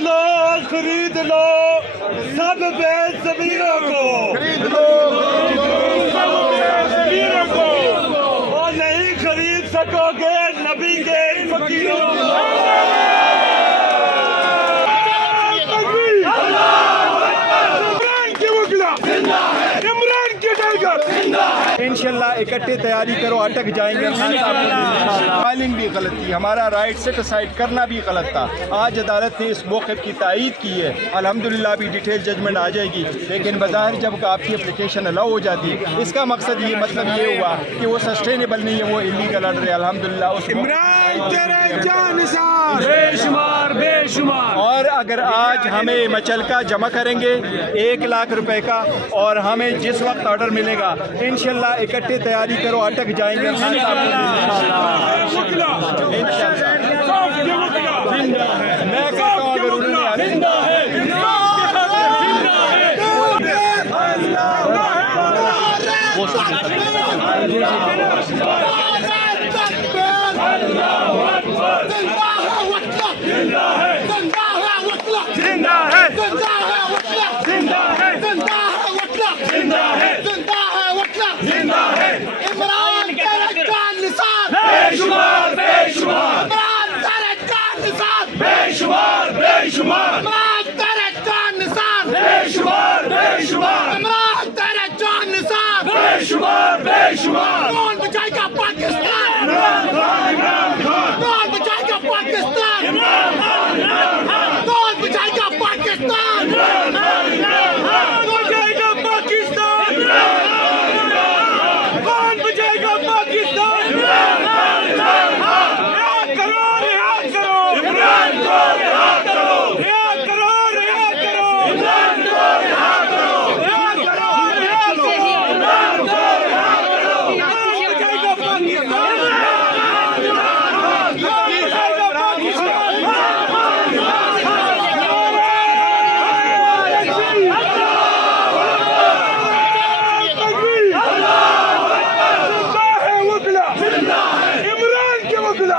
लो खरीद लो सब बेज़मीरों को, खरीद लो सब बेज़मीरों को, और नहीं खरीद सकोगे नबी के फकीरों को। इमरान के मुगला, इमरान के टाइगर, इंशाल्लाह इकट्ठे तैयारी करो, अटक जाएंगे। फाइलिंग भी गलत थी, हमारा राइट सेट असाइड करना भी गलत था। आज अदालत ने इस मौक़िफ़ की तायीद की है, अल्हम्दुलिल्लाह भी डिटेल जजमेंट आ जाएगी। लेकिन बज़ाहिर जब आपकी एप्लीकेशन अलाउ हो जाती है, इसका मकसद ये मतलब ये हुआ कि वो सस्टेनेबल नहीं है, वो इलीगल ऑर्डर है। अल्हम्दुलिल्लाह उस बेशुमार बेशुमार। और अगर आज हमें मचलका जमा करेंगे 1 लाख रुपए का, और हमें जिस वक्त ऑर्डर मिलेगा इंशाल्लाह इकट्ठे तैयारी करो, अटक जाएंगे। मैं कहता हूँ अगर उन्होंने बेशुमार बेशुमार बेशुमार बेशुमार बेशुमार बेशुमार बेशुमार बेशुमार। कौन बचाएगा पाकिस्तान? कौन बचाएगा पाकिस्तान? कौन बचाएगा पाकिस्तान? बचाएगा पाकिस्तान, कौन बचाएगा पाकिस्तान? रिहा करो इमरान को, रिहा करो, रिहा करो, रिहा करो इमरान को, रिहा करो, रिहा करो, रिहा करो इमरान को, रिहा करो। बचाएगा पाकिस्तान, बचाएगा पाकिस्तान। इमरान के वकला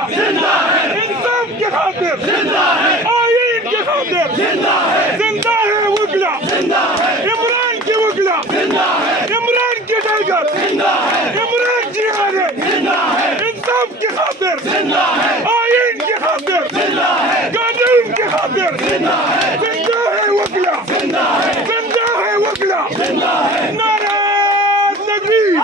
इंसाफ के खातिर, आईन के खातिर जिंदा है वकला, इमरान के वकला, इमरान के टाइगर, इमरान जिहाद है, इंसाफ के खातिर, आईन के खातिर, कानून के खातिर जिंदा है वकला, जिंदा है वकला। नारा तकबीर,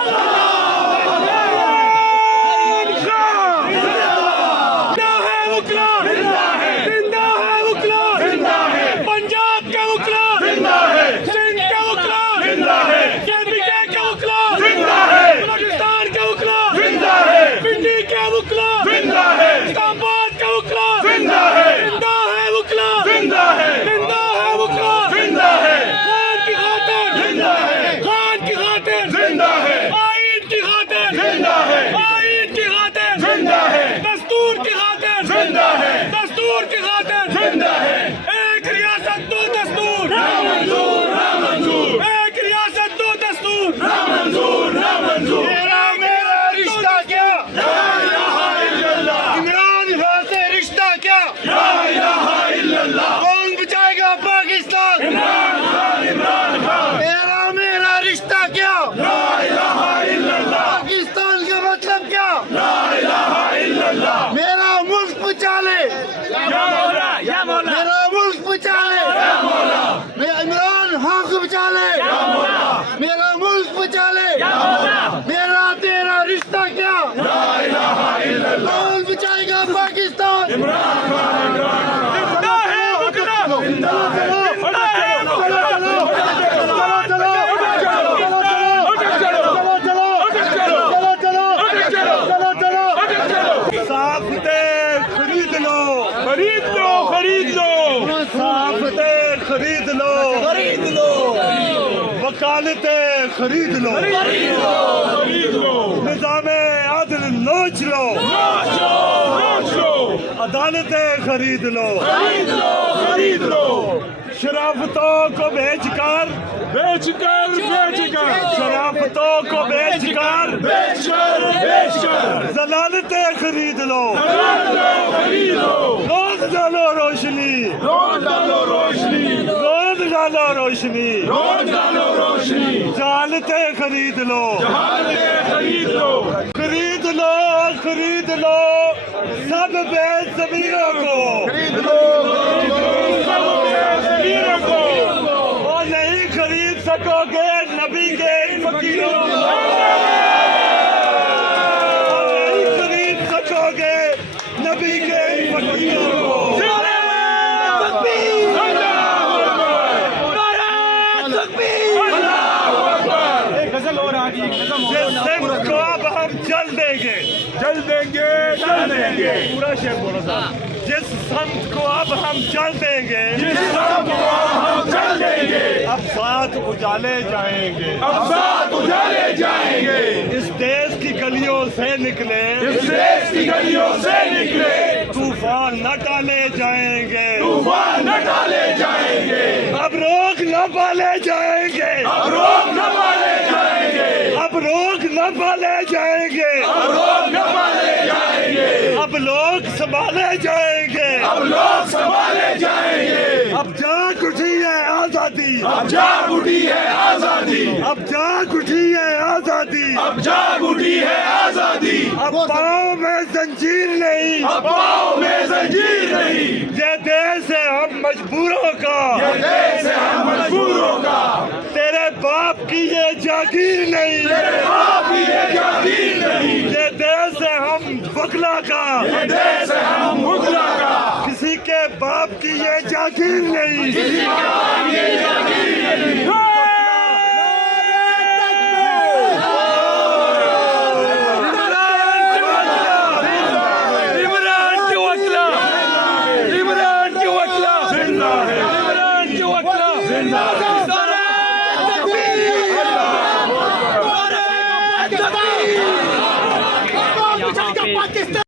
दस्तूर की खातिर जिंदा है। एक रियासत दो दस्तूर, नामंजूर नामंजूर। एक रियासत दो दस्तूर, नामंजूर नामंजूर। मेरा रिश्ता क्या? ला इलाहा इल्लल्लाह। इमरान खान से रिश्ता क्या? ला इलाहा इल्लल्लाह। कौन बचाएगा पाकिस्तान? इमरान खान, इमरान खान। मेरा रिश्ता क्या? ला इलाहा इल्लल्लाह। पाकिस्तान का मतलब क्या? ला इलाहा इल्लल्लाह। मेरा मुल्क बचा ले, मेरा मुल्क बचा ले, इमरान खान को बचा ले, मेरा मुल्क बचा ले। मेरा तेरा रिश्ता क्या? ला इलाहा इल्लल्लाह। कौन बचाएगा पाकिस्तान? इमरान खान, इमरान खान। जिंदा है वकला, जिंदा है, जिंदा है वकला। खरीद लो, खरीद लो, खरीद लो, साफते खरीद लो, खरीद लो, वकालते खरीद लो, खरीद लो, खरीद लो, निज़ामे आदिल नोच लो, नोच लो, नोच लो, अदालते खरीद लो, खरीद लो, खरीद लो। शराफतों को बेचकर, बेचकर, बेचकर, शराफतों को बेचकर, बेचकर, बेचकर, जलालते खरीद लो, खरीद लो, खरीद लो। रोज डालो रोशनी, रोज डालो डालो रोशनी, रोज डालो रोशनी, जानते खरीद लो, जहानते खरीद लो, खरीद लो, खरीद लो सब बेज़मीनों को, खरीद लो सब बेज़मीनों को, और नहीं खरीद सकोगे नबी के फकीरों को, और नहीं खरीद सकोगे नबी के फकीरों को। जिस सिंध को अब हम जल देंगे, जल देंगे, जल देंगे, पूरा शेर बोलो साहब। जिस संत को अब हम जल देंगे, जिस नाम को हम जल देंगे, अब साथ उजाले जाएंगे, अब साथ उजाले जाएंगे, इस देश की गलियों से निकले, इस देश की गलियों से निकले, तूफान न टाले जाएंगे, तूफान न डाले जाएंगे, अब रोक न पाले जाएंगे, अब रोक न पाले जाएंगे, अब रोक न पाले जाएंगे, अब रोक न पाले जाएंगे, अब लोग संभाले जाएंगे, अब लोग संभाले जाएंगे, अब जाग उठी है आजादी, अब जाग उठी है आजादी, अब जाग उठी है आजादी, अब जाग उठी है आजादी, अब पाँव में जंजीर नहीं, अब पाँव में जंजीर नहीं, ये देश है हम मजबूरों का, ये देश है हम मजबूरों का, तेरे बाप की ये जागीर नहीं, तेरे बाप की ये जागीर नहीं, ये देश है हम वकला का, ये देश है हम मुगला का, किसी के बाप की ये जागीर नहीं। किसी का बाप ये जागीर नहीं। पाकिस्तान